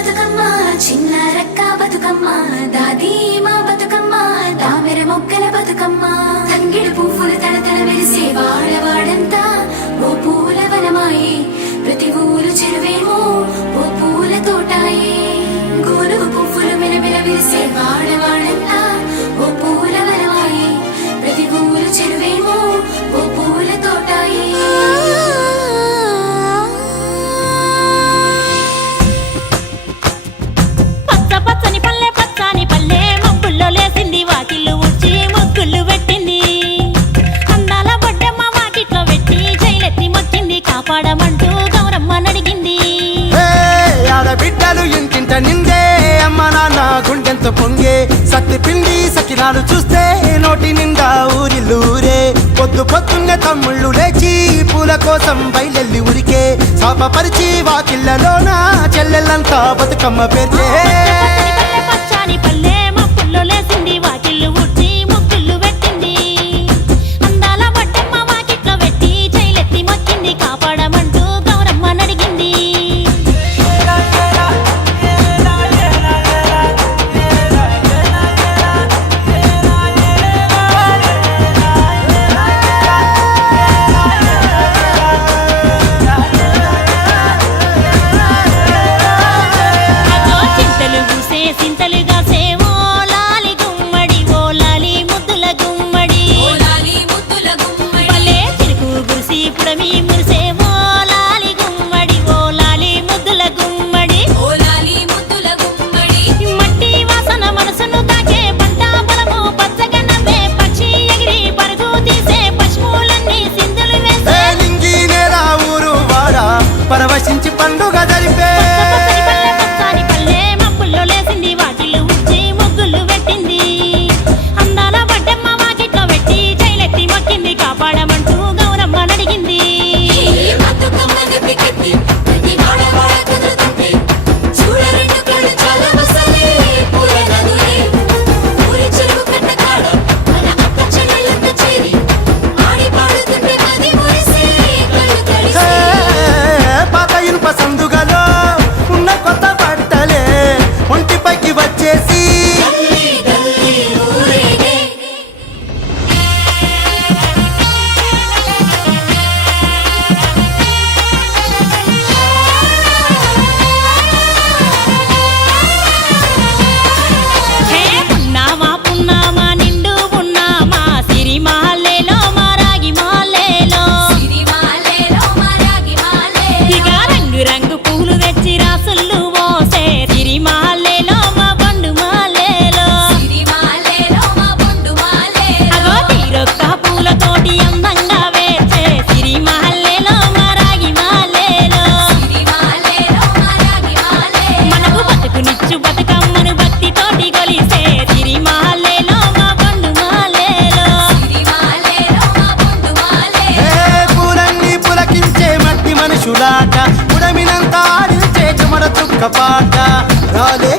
బతుకమ్మ చిన్న రక్క బతుకమ్మ దాది మా బతుకమ్మ దామెర మొక్కల బతుకమ్మ తంగిడు పువ్వులు తడతడ వెలిసే వాడవాడంతా ఓ పూల వనమాయే ప్రతి ఊరు చెరువేమో ఓ పూల తోటాయే గోలుగు పువ్వులు మెలమెల విరిసే వాడవాడంతా ఓ పూల వనమాయే ప్రతి ఊరు చెరువేమో ఓ పూల తోటాయే బిడ్డలు ఇంటింట నిందే అమ్మ నాన్న గుండెంతో పొంగే సత్తి పిండి సకినాలు చూస్తే నోటి నిండా ఊరిల్లూరే పొద్దు పొద్దున్నే తమ్ముళ్ళు లేచి పూల కోసం బయలెల్లి ఉరికే శాపపరిచి వాకిళ్లలోన చెల్లెళ్ళంతా బతుకమ్మ పేర్చే పరవశించి పండుగ జరిపే ఉడమినంత ఆడించే చెమర చుక్క పాట రాలే